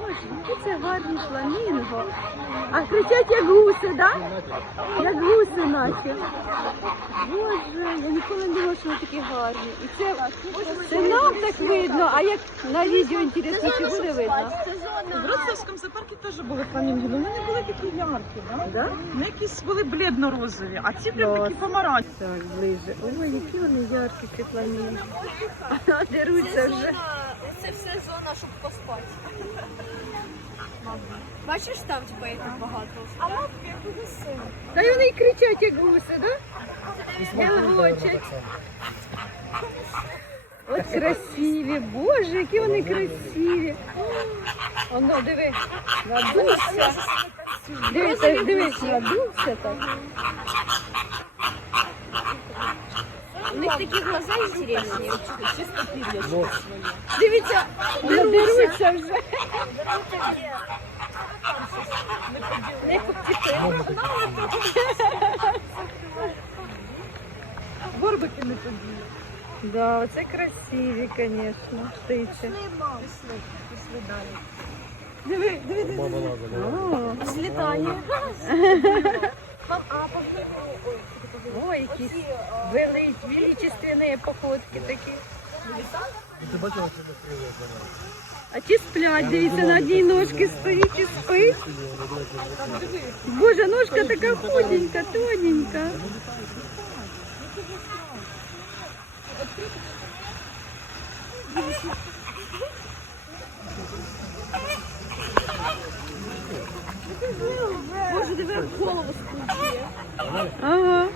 Боже, які це гарні фламінго. А кричать як гуси, да? Як гуси наші. Боже, я ніколи не думала, що вони такі гарні. І це, це нам так видно, а як на відео інтересно, чи буде видно? В Вроцлавському зоопарку теж були фламінги, але вони не були такі яркі, да? Да? Вони якісь були бледно-розові, а ці прям такі Клас. помаранчеві. Так, ближе. Ой, які вони яркі, ці фламінго. А, Деруться вже. Це все зона, щоб поспати. Бачиш, там типа їх тут багато. А лапки як у гуси. Та й вони й кричать, як гуси, да? Гелгочать. От красиві, боже, які вони красиві. Оно, диви, надувся. Дивися, дивись, надувся так. У них такі глаза інтересні. Чисто пір'я своє. Дивіться, деруться вже. Не поптіпили. Горбики не тобі. Да, оце красиві, звісно, птиці. Пішли, пішли далі. Диви, диви, диви. О, Злітання. якісь вели, величественні походки такі. А ті сплять, дивіться, на одній ножці стоїть і спить. Боже, ножка така худенька, тоненька. Боже, диви, як голову скручує. Ага.